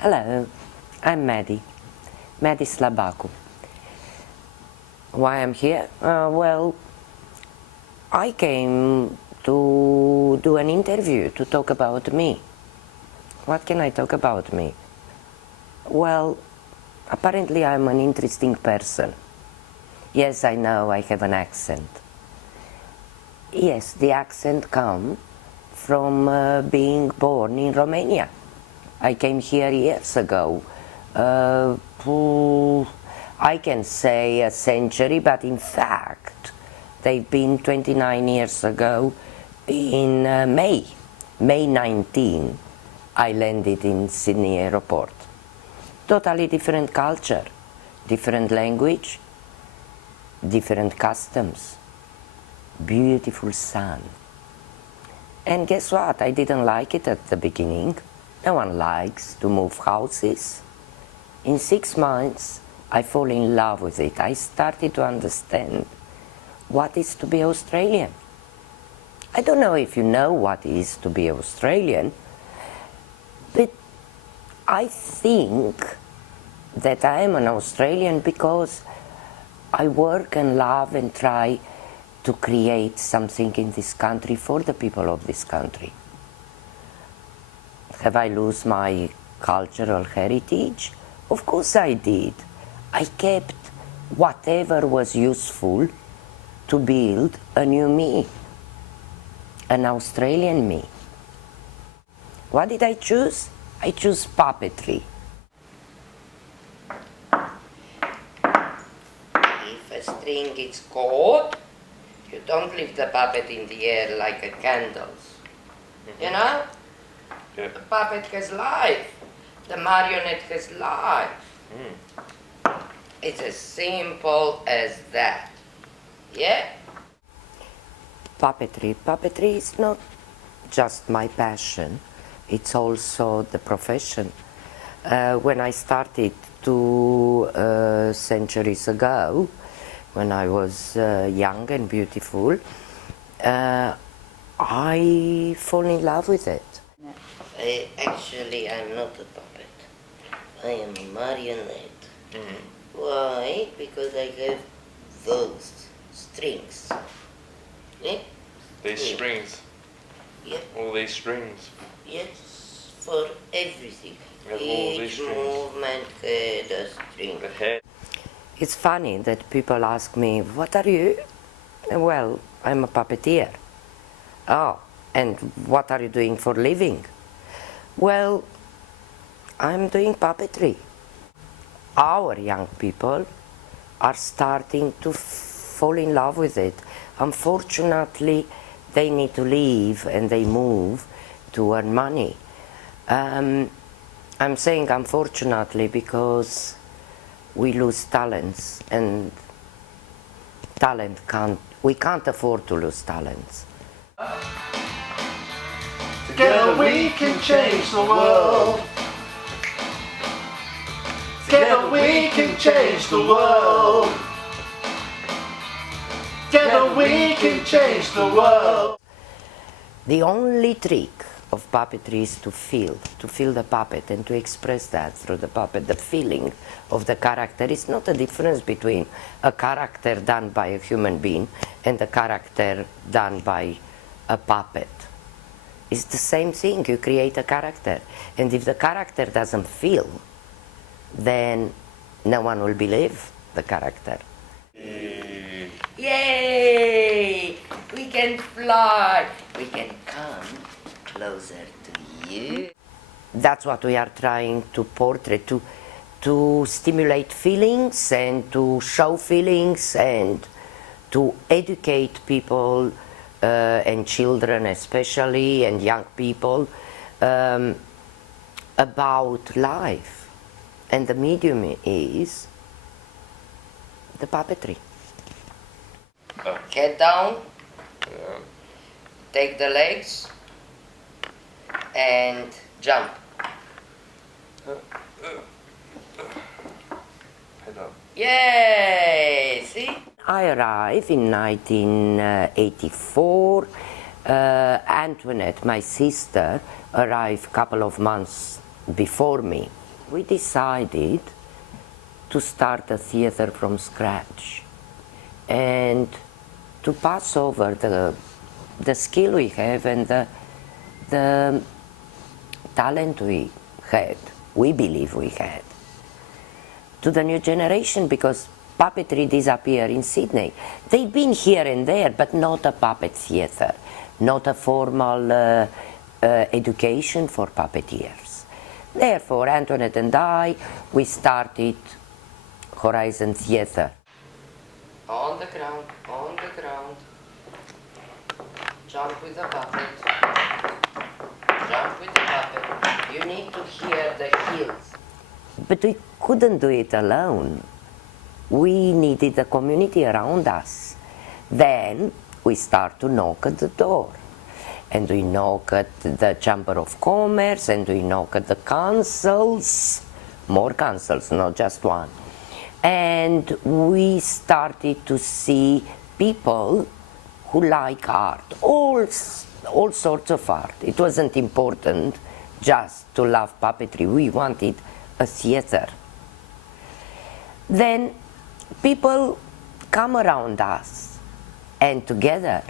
Hello, I'm Maddie Slabaku. Why I'm here? Well, I came to do an interview to talk about me. What can I talk about me? Well, apparently I'm an interesting person. Yes, I know I have an accent. Yes, the accent comes from being born in Romania. I came here years ago. I can say a century, but in fact, they've been 29 years ago in May 19, I landed in Sydney Airport. Totally different culture, different language, different customs, beautiful sun. And guess what? I didn't like it at the beginning. No one likes to move houses. In 6 months, I fall in love with it. I started to understand what is to be Australian. I don't know if you know what is to be Australian, but I think that I am an Australian because I work and love and try to create something in this country for the people of this country. Have I lost my cultural heritage? Of course I did. I kept whatever was useful to build a new me, an Australian me. What did I choose? I chose puppetry. If a string is caught, you don't leave the puppet in the air like a candle. You know? Yeah. The puppet has life. The marionette has life. It's as simple as that. Yeah? Puppetry is not just my passion. It's also the profession. When I started 2 centuries ago, when I was young and beautiful, I fall in love with it. Actually, I'm not a puppet. I am a marionette. Why? Because I have those strings. Yeah? These strings. Yeah. All these strings. Yes, for everything. You have all these Each strings. movement had a string. The head. It's funny that people ask me, what are you? Well, I'm a puppeteer. Oh, and what are you doing for a living? Well, I'm doing puppetry. Our young people are starting to fall in love with it. Unfortunately, they need to leave and they move to earn money. I'm saying unfortunately because we lose talents, and we can't afford to lose talents. Together we can change the world. Together we can change the world. Together we can change the world. The only trick of puppetry is to feel the puppet and to express that through the puppet. The feeling of the character is not a difference between a character done by a human being and a character done by a puppet. It's the same thing. You create a character, and if the character doesn't feel, then no one will believe the character. Yay! We can fly! We can come closer to you. That's what we are trying to portray, to stimulate feelings and to show feelings and to educate people and children especially and young people about life. And the medium is the puppetry. Head down, take the legs and jump. Head up. Yay! See? I arrived in 1984. Antoinette, my sister, arrived a couple of months before me. we decided to start a theater from scratch and to pass over the skill we have and the talent we had, we believe we had, to the new generation, because puppetry disappeared in Sydney. They've been here and there, but not a puppet theatre, not a formal education for puppeteers. Therefore, Antoinette and I, we started Horizon Theatre. On the ground, on the ground. Jump with the puppet. Jump with the puppet. You need to hear the heels. But we couldn't do it alone. We needed the community around us. Then we start to knock at the door. And we knock at the Chamber of Commerce, and we knock at the councils, more councils, not just one. And we started to see people who like art, all sorts of art. It wasn't important just to love puppetry, we wanted a theater. Then people come around us, and together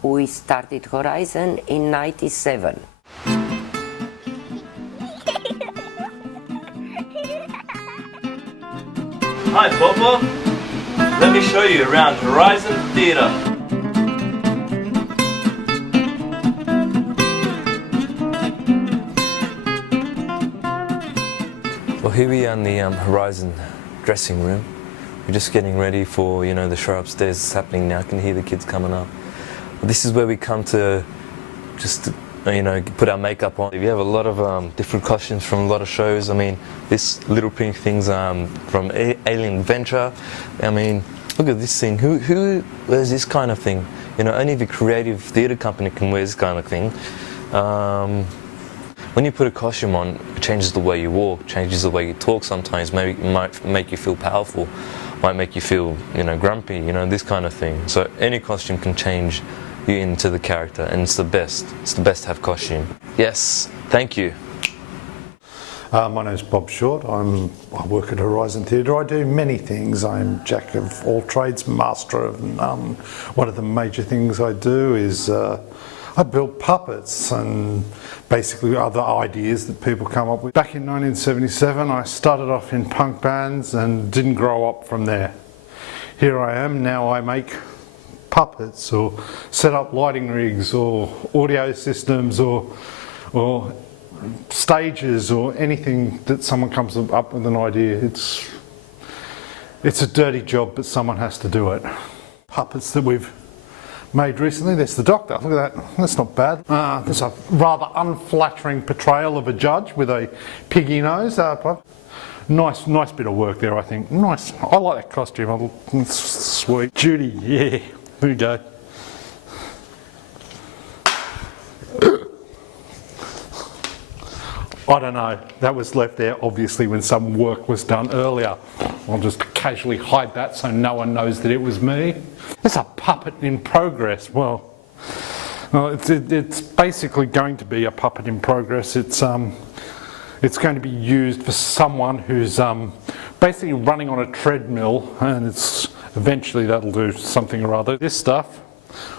we started Horizon in '97. Hi Papa, let me show you around Horizon Theatre. Well, here we are in the Horizon dressing room. We're just getting ready for, the show upstairs. It's happening now. I can hear the kids coming up. This is where we come to just, put our makeup on. We have a lot of different costumes from a lot of shows. I mean, this Little Pink thing's from Alien Adventure. I mean, look at this thing. Who wears this kind of thing? Only the creative theatre company can wear this kind of thing. When you put a costume on, it changes the way you walk, changes the way you talk sometimes. Maybe it might make you feel powerful, might make you feel, grumpy, this kind of thing. So any costume can change you into the character, and it's the best. It's the best to have costume. Yes, thank you. My name's Bob Short. I work at Horizon Theatre. I do many things. I'm jack of all trades, master of none. One of the major things I do is I build puppets and basically other ideas that people come up with. Back in 1977, I started off in punk bands and didn't grow up from there. Here I am, now I make puppets or set up lighting rigs or audio systems or stages or anything that someone comes up with an idea. It's a dirty job, but someone has to do it. Puppets that we've made recently, there's the Doctor, look at that, that's not bad. There's a rather unflattering portrayal of a judge with a piggy nose. Nice bit of work there, I think. Nice, I like that costume, it's sweet. Judy, yeah, there you go. I don't know, that was left there obviously when some work was done earlier. I'll just casually hide that so no one knows that it was me. It's a puppet in progress. Well, it's basically going to be a puppet in progress. It's going to be used for someone who's basically running on a treadmill, and eventually that'll do something or other. This stuff,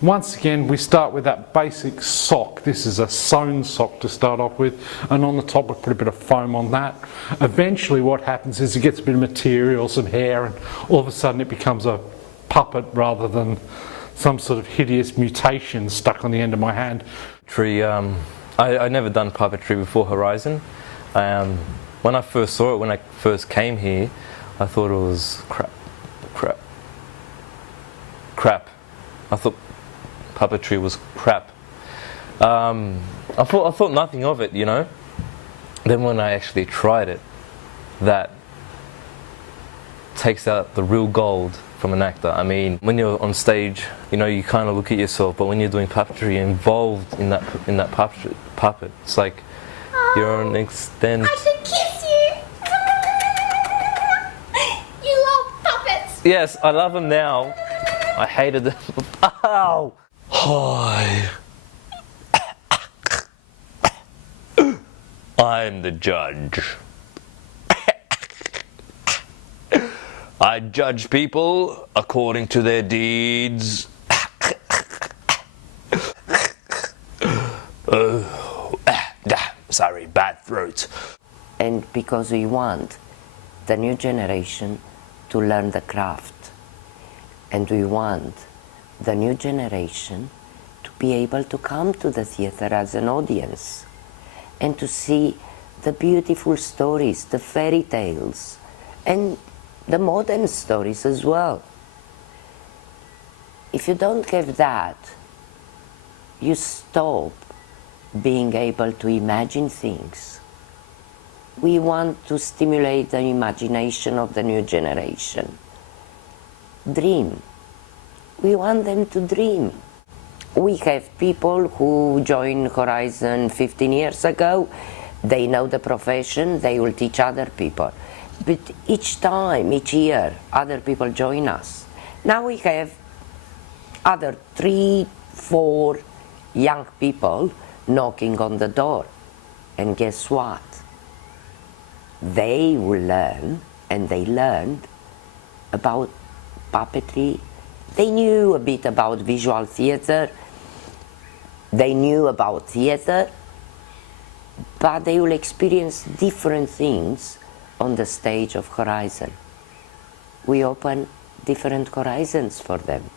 once again, we start with that basic sock. This is a sewn sock to start off with, and on the top we put a bit of foam on that. Eventually what happens is it gets a bit of material, some hair, and all of a sudden it becomes a puppet rather than some sort of hideous mutation stuck on the end of my hand. I never done puppetry before Horizon. When I first saw it, when I first came here, I thought it was crap. I thought puppetry was crap. I thought nothing of it, Then when I actually tried it, that takes out the real gold from an actor. I mean, when you're on stage, you kind of look at yourself, but when you're doing puppetry, you're involved in that puppet. It's like you're an extent. I can kiss you. You love puppets. Yes, I love them now. I hated them. Ow! Hi. I'm the judge. I judge people according to their deeds. Sorry, bad throat. And because we want the new generation to learn the craft. And we want the new generation to be able to come to the theater as an audience and to see the beautiful stories, the fairy tales, and the modern stories as well. If you don't have that, you stop being able to imagine things. We want to stimulate the imagination of the new generation. Dream. We want them to dream. We have people who joined Horizon 15 years ago. They know the profession, they will teach other people. But each time, each year, other people join us. Now we have other 3, 4 young people knocking on the door. And guess what? They will learn, and they learned about puppetry. They knew a bit about visual theater. They knew about theater, but they will experience different things on the stage of Horizon. We open different horizons for them.